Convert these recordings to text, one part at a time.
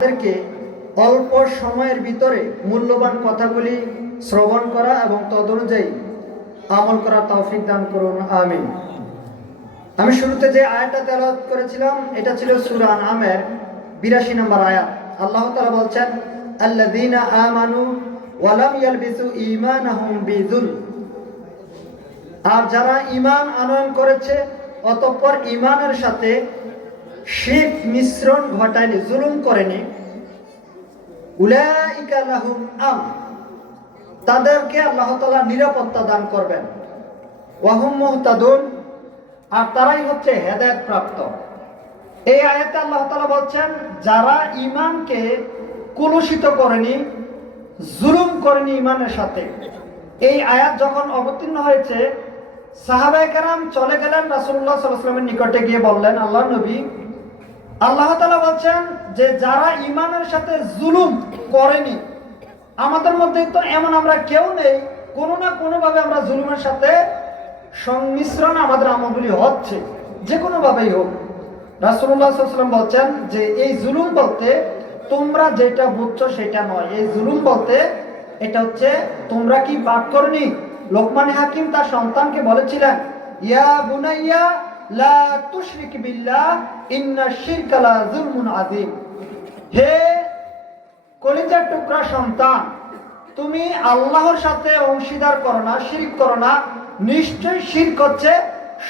তাদেরকে অল্প সময়ের ভিতরে মূল্যবান কথাগুলি শ্রবণ করা এবং তদনুযায়ী আমল করার তৌফিক দান করুন, আমিন। আমি শুরুতে যে আয়াতটা তেলাওয়াত করেছিলাম এটা ছিল সূরা আনআমের 82 নম্বর আয়াত। আল্লাহ তাআলা বলছেন, আল্লাযীনা আমানু ওয়া লাম ইয়ালবিসু ঈমানাহুম বিযুল। আর যারা ঈমান আনয়ন করেছে অতঃপর ঈমানের সাথে শিরক মিশ্রণ ঘটায়নি, জুলুম করেনি, উলাইকা লাহুম তাদেরকে আল্লাহ তাআলা নিরাপত্তা দান করবেন, ওয়া হুম মুহতাদুন, আর তারাই হচ্ছে হেদায়েত প্রাপ্ত। এই আয়াতে আল্লাহ তাআলা বলছেন যারা ঈমানকে কলুষিত করেনি, জুলুম করেনি ঈমানের সাথে। এই আয়াত যখন অবতীর্ণ হয়েছে সাহাবায়ে কেরাম চলে গেলেন রাসূলুল্লাহ সাল্লাল্লাহু আলাইহি ওয়াসাল্লামের নিকটে গিয়ে বললেন, আল্লাহর নবী, আল্লাহ তাআলা বলছেন যে যারা ঈমানের সাথে জুলুম করেনি, আমাদের মধ্যে তো এমন আমরা কেউ নেই কোনো না কোনো ভাবে আমরা জুলুমের সাথে সংমিশ্রণ আমাদের আমলগুলি হচ্ছে, যে কোনো ভাবেই হোক। রাসূলুল্লাহ সাল্লাল্লাহু আলাইহি ওয়াসাল্লাম বলছেন যে এই জুলুম বলতে তোমরা যেটা বুঝছো সেটা নয়। এই জুলুম বলতে এটা হচ্ছে, তোমরা কি পাঠ করনি লোকমান হাকিম তার সন্তানকে বলেছিলেন, ইয়া বুনাইয়া লা তুশরিক বিল্লাহ ইন্নাশ শিরকা লা যুলমুন আযীম। হে কলিজার টুকরা সন্তান, তুমি আল্লাহর সাথে অংশীদার করো না, শিরক করো না, নিশ্চয়ই শিরক হচ্ছে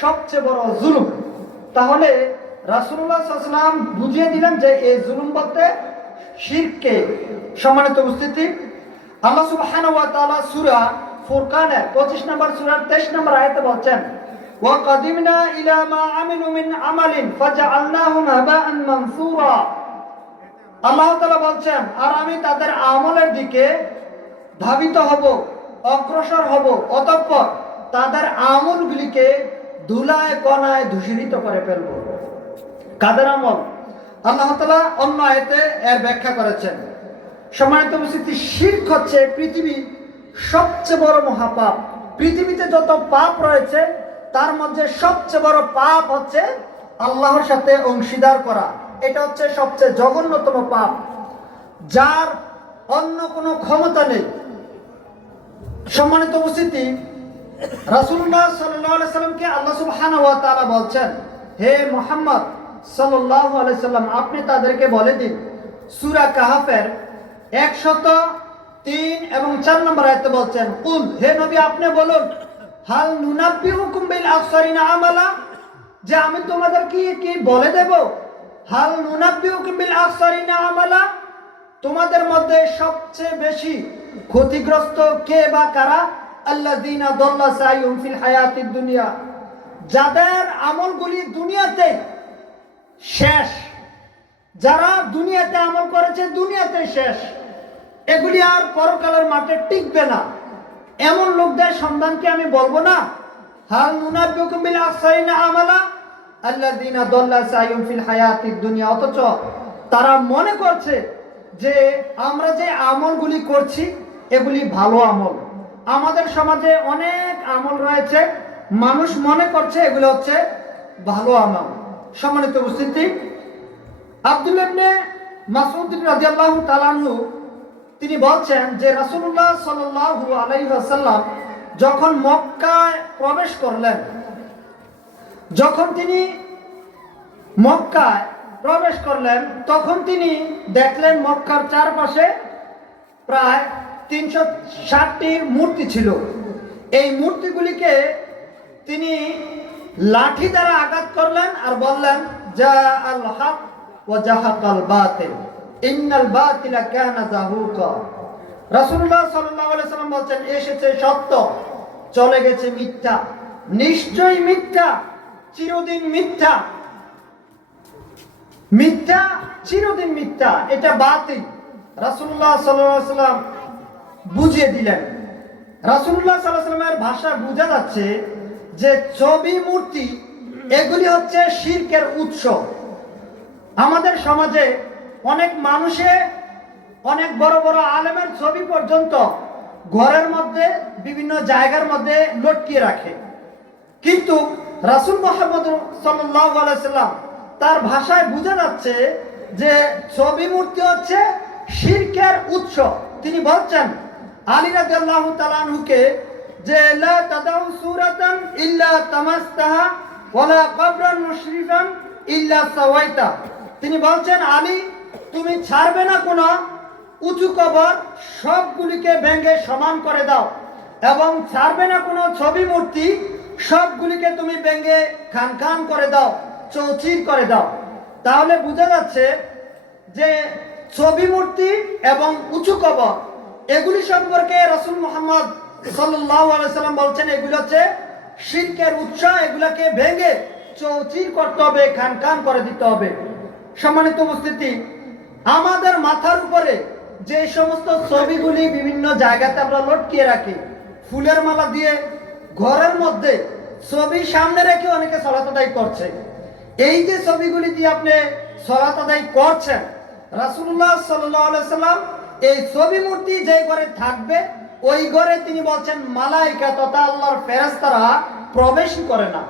সবচেয়ে বড় জুলুম। তাহলে রাসূলুল্লাহ সাল্লাল্লাহু আলাইহি ওয়াসাল্লাম বুঝিয়ে দিলেন যে এই জুলুম বলতে শিরককে। সম্মানিত উপস্থিতি, আল্লাহ সুবহানাহু ওয়া তাআলা সূরা ফুরকানের 25 নম্বর সূরার 23 নম্বর আয়াতে বলছেন, ওয়া কাদিমনা ইলা মা আমিলু মিন আমালিন ফাজআলনাহু হাবাআন মানসুরা। আল্লাহ তাআলা বলছেন, আর আমি তাদের আমলের দিকে ধাবিত হব, অগ্রসর হব, অতঃপর তাদের আমলগুলিকে ধুলায় কণায় ধূসরিত করে ফেলব। কাদের আমল? আল্লাহ তাআলা অন্য আয়াতে এর ব্যাখ্যা করেছেন। সম্মানিত উপস্থিতি, শিরক হচ্ছে পৃথিবীর সবচেয়ে বড় মহাপাপ। পৃথিবীতে যত পাপ রয়েছে তার মধ্যে সবচেয়ে বড় পাপ হচ্ছে আল্লাহর সাথে অংশীদার করা। এটা হচ্ছে সবচেয়ে জঘন্যতম পাপ, যার অন্য কোনো ক্ষমতা নেই। সম্মানিত উপস্থিতি, রাসূলুল্লাহ সাল্লাল্লাহু আলাইহি সাল্লামকে আল্লাহ সুবহানাহু ওয়া তাআলা বলছেন, হে মুহাম্মদ সাল্লাল্লাহু আলাইহি সাল্লাম, আপনি তাদেরকে বলে দিন, সূরা কাহফের 103 এবং 4 নম্বর আয়াতে বলছেন, কুল, হে নবী আপনি বলুন, হাল নুনাব্বিউকুম বিল আখসারিনা আমালা, যে আমি তোমাদেরকে কি বলে দেব, হাল নুনাব্বিউকুম বিল আখসারিনা আমালা, তোমাদের মধ্যে সবচেয়ে বেশি ক্ষতিগ্রস্ত কে বা কারা? আল্লাযীনা দাল্লা সাইয়ুম ফিল হায়াতিদ দুনিয়া, যাদের আমলগুলি দুনিয়াতে শেষ, যারা দুনিয়াতে আমল করেছে দুনিয়াতে শেষ, এগুলি আর পরকালের মাঠে টিকবে না, এমন লোকদের সন্ধানকে আমি বলবো না? হাল নুনাব্বিউকুম বিল আখসারিনা আমালা আল্লাযীনা দাল্লা সাইয়ুম ফিল হায়াতিদ দুনিয়া। অথচ তারা মনে করছে যে আমরা যে আমলগুলি করছি এগুলি ভালো আমল। আমাদের সমাজে অনেক আমল রয়েছে, মানুষ মনে করছে এগুলো হচ্ছে ভালো আমল। সম্মানিত উপস্থিতি, আব্দুল্লাহ ইবনে মাসউদ রাদিয়াল্লাহু তাআলা আনহু তিনি বলছেন যে রাসূলুল্লাহ সাল্লাল্লাহু আলাইহি ওয়াসাল্লাম যখন মক্কায় প্রবেশ করলেন, যখন তিনি মক্কায় প্রবেশ করলেন তখন তিনি দেখলেন মক্কার চারপাশে প্রায় 360টি মূর্তি ছিল। এই মূর্তিগুলিকে তিনি লাঠি দ্বারা আঘাত করলেন আর বললেন, জা আল হক ওয়া জাহাকাল বাতিল ইন্নাল বাতিলা কানা যাহুকা। রাসূলুল্লাহ সাল্লাল্লাহু আলাইহি ওয়াসাল্লাম বলছেন, এসেছে সত্য, চলে গেছে মিথ্যা, নিশ্চয়ই মিথ্যা চিরদিন মিথ্যা, মিথ্যা চিরদিন মিথ্যা, এটা বাতিল। রাসূলুল্লাহ সাল্লাল্লাহু আলাইহি ওয়াসাল্লাম বুঝিয়ে দিলেন। রাসূলুল্লাহ সাল্লাল্লাহু আলাইহি ওয়াসাল্লামের ভাষা বোঝা যাচ্ছে যে ছবি মূর্তি এগুলি হচ্ছে শিরকের উৎস। আমাদের সমাজে অনেক মানুষে অনেক বড় বড় আলেমের ছবি পর্যন্ত ঘরের মধ্যে বিভিন্ন জায়গার মধ্যে লটকিয়ে রাখে, কিন্তু রাসূল মুহাম্মদ সাল্লাল্লাহু আলাইহি ওয়াসাল্লাম তার ভাষায় বোঝা যাচ্ছে যে ছবি মূর্তি হচ্ছে শিরকের উৎস। তিনি বলছেন আলী রাদিয়াল্লাহু তাআলা আনহুকে যে লা তাদাউ সূরাতান ইল্লা তামাসতাহা ওয়ালা কবরান মুশরিফান ইল্লা সাওয়াইতা। তিনি বলছেন আলী, তুমি ছাড়বে না কোনো উঁচু কবর, সবগুলিকে ভেঙে সমান করে দাও, এবং ছাড়বে না কোনো ছবি মূর্তি, সবগুলিকে তুমি ভেঙে খান খান করে দাও, চৌচির করে দাও। তাহলে বোঝা যাচ্ছে যে ছবি মূর্তি এবং উঁচু কবর এগুলি সম্পর্কে রাসূল মুহাম্মদ সাল্লাল্লাহু আলাইহি সাল্লাম বলছেন এগুলো হচ্ছে শিরকের উৎস, এগুলাকে ভেঙে চৌচির করতে হবে, খান খান করে দিতে হবে। সম্মানিত উপস্থিতি, আমাদের মাথার উপরে যে সমস্ত ছবিগুলি বিভিন্ন জায়গাতে আমরা লটকিয়ে রাখি, ফুলের মালা দিয়ে ঘরের মধ্যে ছবি সামনে রেখে অনেকে সালাত আদায় করছে। এই যে ছবিগুলি দিয়ে আপনি সালাত আদায় করছেন, রাসূলুল্লাহ সাল্লাল্লাহু আলাইহি সাল্লাম এই ছবি মূর্তি যে ঘরে থাকবে ওই ঘরে তিনি বলছেন মালায়েকা তথা আল্লাহর ফেরেশতারা প্রবেশ করে না।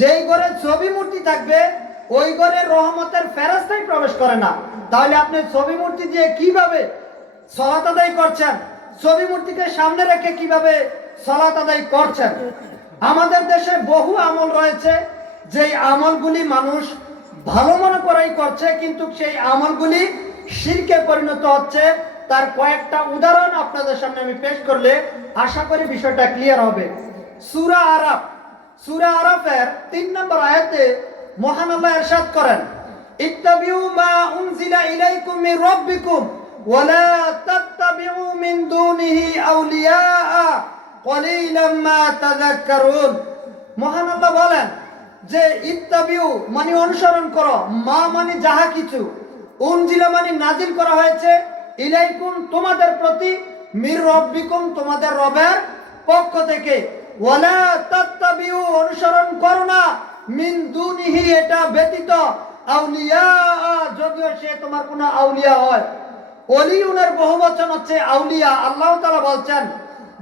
যেই ঘরে ছবি মূর্তি থাকবে ওই ঘরে রহমতের ফেরেশতাই প্রবেশ করে না। তাহলে আপনি ছবি মূর্তি দিয়ে কিভাবে সালাত আদায় করছেন, ছবি মূর্তিকে সামনে রেখে কিভাবে সালাত আদায় করছেন? আমাদের দেশে বহু আমল রয়েছে, যেই আমলগুলি মানুষ ভালো মনে করেই করছে, কিন্তু সেই আমলগুলি শিরকে পরিণত হচ্ছে। তার কয়েকটা উদাহরণ আপনাদের সামনে আমি পেশ করলে আশা করি বিষয়টা ক্লিয়ার হবে। সূরা আরাফ, সূরা আরাফের 3 নম্বর আয়াতে মহান আল্লাহ ইরশাদ করেন, ইত্তাবিউ মা উনজিলা ইলাইকুম মির রাব্বিকুম ওয়া লা তাত্তাবিউ মিন দুনিহি আউলিয়া কলিলাম মা তাযাক্কারুন। মহান আল্লাহ বলেন যে ইত্তাবিউ মানে অনুসরণ করো, মা মানে যাহা কিছু, উনজিলা মানে নাজিল করা হয়েছে, ইলাইকুম তোমাদের প্রতি, মির রাব্বিকুম তোমাদের রবের পক্ষ থেকে, ওয়ালা তাত্তাবিউ অনুসরণ করো না, মিন দুনিহি এটা ব্যতীত, আউলিয়া যদিও সে তোমার কোনো আউলিয়া হয়। ওলিউনের বহুবচন হচ্ছে আউলিয়া। আল্লাহ তাআলা বলছেন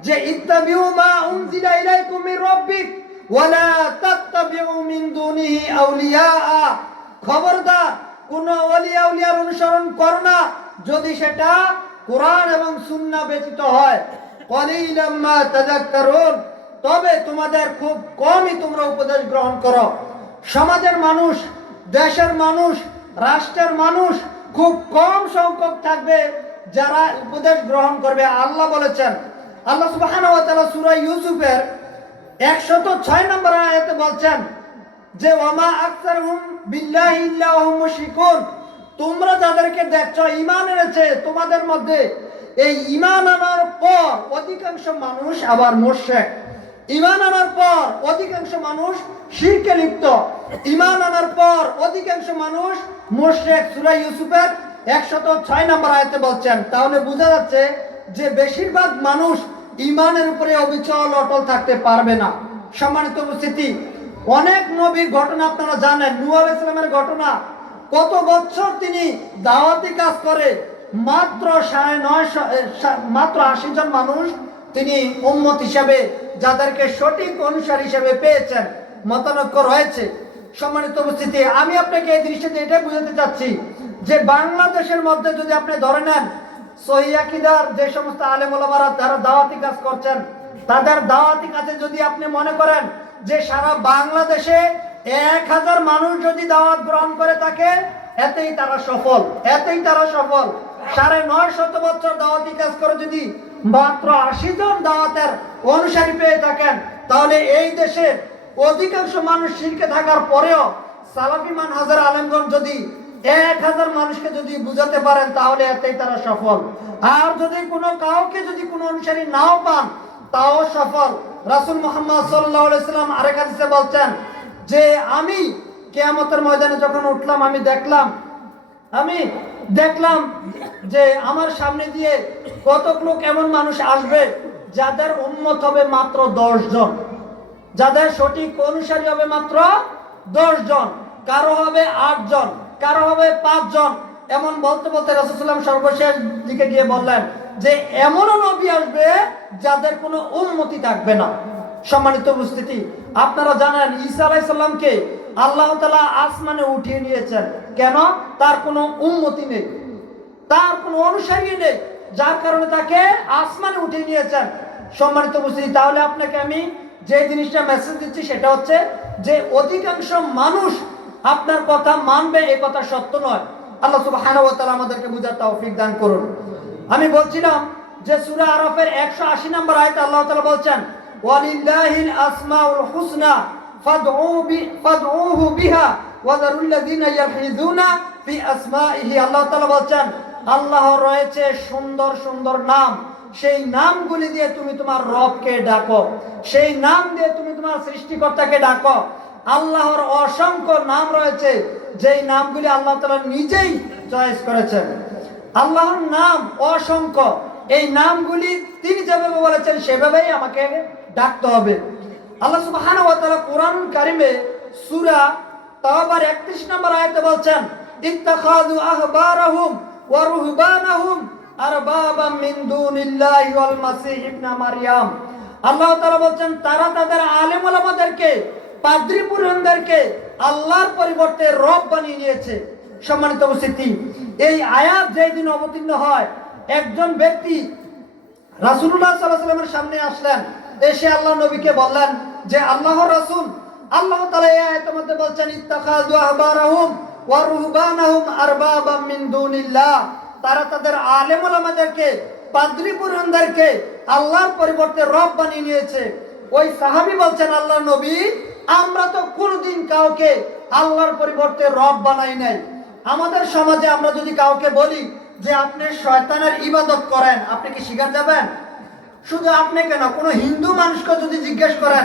যে ইত্তাবিউ মা উনজিলা ইলাইকুম মির রাব্বিক ওয়ালা তাত্তাবিউ মিন দুনিহি আউলিয়া। খবরদার কোন ওলি আউলিয়ার অনুসরণ করো না যদি সেটা কোরআন এবং সুন্নাহ ব্যতীত হয়। কলিলাম মা তাযাক্কারুন, তবে তোমাদের খুব কমই তোমরা উপদেশ গ্রহণ করো। সমাজের মানুষ, দেশের মানুষ, রাষ্ট্রের মানুষ খুব কম সংখ্যক থাকবে যারা উপদেশ গ্রহণ করবে। আল্লাহ বলেছেন, আল্লাহ সুবহানাহু ওয়া তাআলা সূরা ইউসুফের 106 নম্বর আয়াতে বলছেন যে ওয়ামা আকসারুহুম বিল্লাহি ইল্লা ওয়া হুম মুশরিকুন, তোমরা যাদেরকে দেখছো ঈমান এনেছে তোমাদের মধ্যে, এই ঈমান আনার পর অধিকাংশ মানুষ আবার মুশরিক। ঈমান আনার পর অধিকাংশ মানুষ শিরকে লিপ্ত, ঈমান আনার পর অধিকাংশ মানুষ মুশরিক। সূরা ইউসুফের 106 নম্বর আয়াতে বলছেন। তাহলে বোঝা যাচ্ছে যে বেশিরভাগ মানুষ ঈমানের উপরে অবিচল অটল থাকতে পারবে না। সম্মানিত উপস্থিতি, অনেক নবীর ঘটনা আপনারা জানেন। নূহ আলাইহিস সালামের ঘটনা, কত বছর তিনি দাওয়াতি কাজ করে মাত্র 80 জন মানুষ তিনি উম্মত হিসাবে, যাদেরকে সঠিক অনুসারী হিসাবে পেয়েছেন, মতানৈক্য রয়েছে। সম্মানিত উপস্থিতি, আমি আপনাকে এই দৃশ্যে এটা বুঝাতে চাচ্ছি যে বাংলাদেশের মধ্যে যদি আপনি ধরে নেন সহিহ আকীদার যে সমস্ত আলেম ওলামারা যারা দাওয়াতি কাজ করছেন, তাদের দাওয়াতি কাজে যদি আপনি মনে করেন যে সারা বাংলাদেশে 1000 মানুষ যদি দাওয়াত গ্রহণ করে থাকে, এতেই তারা সফল, এতেই তারা সফল। 950 বছর দাওয়াতি কাজ করে যদি মাত্র 80 জন দাওয়াতের অনুসারী পেয়ে থাকেন, তাহলে এই দেশে অধিকাংশ মানুষ শিরকে থাকার পরেও সালাফি মানহাজের আলেমগণ যদি 1000 মানুষকে যদি বুঝাতে পারেন, তাহলে এতেই তারা সফল। আর যদি কাউকে যদি কোনো অনুসারী নাও পান, তাও সফল। রাসূল মুহাম্মদ সাল্লাল্লাহু আলাইহি সাল্লাম আরেক হাদিসে বলছেন যে আমি কিয়ামতের ময়দানে যখন উঠলাম, আমি দেখলাম যে আমার সামনে দিয়ে কতক লোক এমন মানুষ আসবে যাদের উম্মত হবে মাত্র 10 জন, যাদের সঠিক অনুসারী হবে মাত্র 10 জন, কারো হবে 8 জন, কারো হবে 5 জন। এমন বলতে বলতে রাসূল সাল্লাল্লাহু আলাইহি ওয়াসাল্লাম সর্বশেষ দিকে গিয়ে বললেন যে এমনও নবী আসবে যাদের কোনো উম্মতি থাকবে না। সম্মানিত উপস্থিতি, আপনারা জানেন ঈসা আলাইহিস সালামকে আল্লাহ তাআলা আসমানে উঠিয়ে নিয়েছেন। কেন? তার কোনো উম্মতি নেই, তার কোনো অনুসারী নেই, যার কারণে তাকে আসমানে উঠিয়ে নিয়েছেন। সম্মানিত উপস্থিতি, তাহলে আপনাকে আমি যে জিনিসটা মেসেজ দিচ্ছি সেটা হচ্ছে যে অধিকাংশ মানুষ আপনার কথা মানবে এই কথা সত্য নয়। আল্লাহ সুবহানাহু ওয়া তাআলা আমাদেরকে বুঝার তৌফিক দান করুন। আমি বলছিলাম যে সূরা আরাফের 180 নম্বর আয়াতে আল্লাহ তাআলা বলছেন ওয়ালিল্লাহিল আসমাউল হুসনা ফাদউহু বিহা ওয়া যারুল্লাযিনা ইয়ালহিযুনা ফি আসমাইহি। আল্লাহ তাআলা বলছেন আল্লাহর রয়েছে সুন্দর সুন্দর নাম, সেই নামগুলি দিয়ে তুমি তোমার রবকে ডাকো, সেই নাম দিয়ে তুমি তোমার সৃষ্টিকর্তাকে ডাকো। আল্লাহর অসংখ্য নাম রয়েছে, যেই নামগুলি আল্লাহ তাআলা নিজেই চয়েস করেছেন। আল্লাহর নাম অসংখ্য, এই নামগুলি তিনি যেভাবে বলেছেন সেভাবেই আমাকে ডাকতে হবে। আল্লাহ সুবহানাহু ওয়া তাআলা কোরআনুল কারীমে সূরা তাওবার 31 নম্বর আয়াতে বলছেন ইত্তাখাযু আহবারাহুম ওয়া রুহবানাহুম আরবাবাম মিন দুনিল্লাহি ওয়াল মাসীহ ইবনে মারইয়াম। আল্লাহ তাআলা বলছেন তারা তাদের আলেম ওলামাদেরকে, পাদ্রী পুরোহিতদেরকে আল্লাহর পরিবর্তে রব বানিয়ে নিয়েছে। সম্মানিত উপস্থিতি, এই আয়াত যেই দিন অবতীর্ণ হয়, একজন ব্যক্তি রাসূলুল্লাহ সাল্লাল্লাহু আলাইহি ওয়াসাল্লামের সামনে আসলেন, এসে আল্লাহ নবীকে বললেন যে আল্লাহর রাসূল, আল্লাহ তাআলা এই আয়াতের মধ্যে বলছেন ইত্তাখাযু আহবারাহুম ওয়া রুহবানাহুম আরবাবাম মিন দুনিল্লাহ, তারা তাদের আলেম ওলামাদেরকে, পাদ্রী পুরোহিতদেরকে আল্লাহর পরিবর্তে রব বানিয়ে নিয়েছে। ওই সাহাবী বলছেন আল্লাহর নবী, আমরা তো কোনদিন কাউকে আল্লাহর পরিবর্তে রব বানাই নাই। আমাদের সমাজে আমরা যদি কাউকে বলি যে আপনি শয়তানের ইবাদত করেন, আপনি কি স্বীকার যাবেন? শুধু আপনি কেন, কোনো হিন্দু মানুষকে যদি জিজ্ঞেস করেন,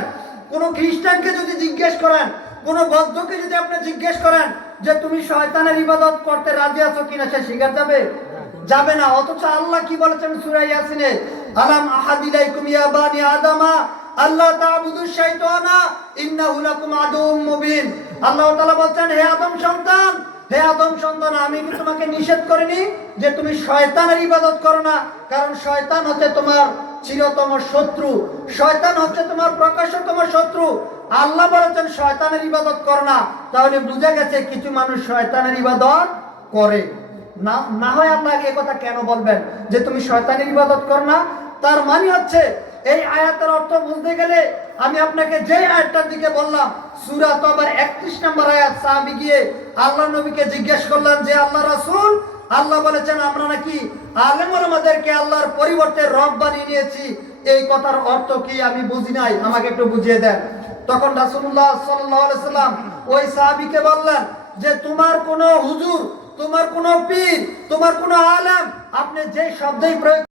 কোনো খ্রিস্টানকে যদি জিজ্ঞেস করেন, কোনো বৌদ্ধকে যদি আপনি জিজ্ঞেস করেন যে তুমি শয়তানের ইবাদত করতে রাজি আছো কিনা, সে স্বীকার যাবে? যাবে না। অথচ আল্লাহ কি বলেছেন সূরা ইয়াসিনে, আলাম আহাদিলাইকুম ইয়া বানি আদামা আল্লাহ তা'বুদু শাইতানা ইন্নাহু লাকুম আদুউম মুবিন। আল্লাহ তাআলা বলেন হে আদম সন্তান, হে আদম সন্তান, আমি কি তোমাকে নিষেধ করিনি যে তুমি শয়তানের ইবাদত করো না? কারণ শয়তান হচ্ছে তোমার চিরতম শত্রু, শয়তান হচ্ছে তোমার প্রকাশ্যতম শত্রু। আল্লাহ বলেছেন শয়তানের ইবাদত করো না, তাহলে বুঝা গেছে কিছু মানুষ শয়তানের ইবাদত করে না। না হয় আল্লাহ এই কথা কেন বলবেন যে তুমি শয়তানের ইবাদত করো না? তার মানে হচ্ছে এই আয়াতের অর্থ বুঝতে গেলে আমি আপনাকে যে আয়াতটার দিকে বললাম সূরা তাওবার 31 নম্বর আয়াত, সাহাবী গিয়ে আল্লাহ নবীকে জিজ্ঞেস করলেন যে আল্লাহ রাসূল, আল্লাহ বলেছেন আমরা নাকি আলেম ওলামাদেরকে আল্লাহর পরিবর্তে রব বানিয়ে নিয়েছি, এই কথার অর্থ কি? আমি বুঝি নাই, আমাকে একটু বুঝিয়ে দেন। তখন রাসূলুল্লাহ সাল্লাল্লাহু আলাইহি সাল্লাম ওই সাহাবীকে বললেন যে তোমার কোনো হুজুর, তোমার কোনো পীর, তোমার কোনো আলেম, আপনি যে শব্দই প্রয়োগ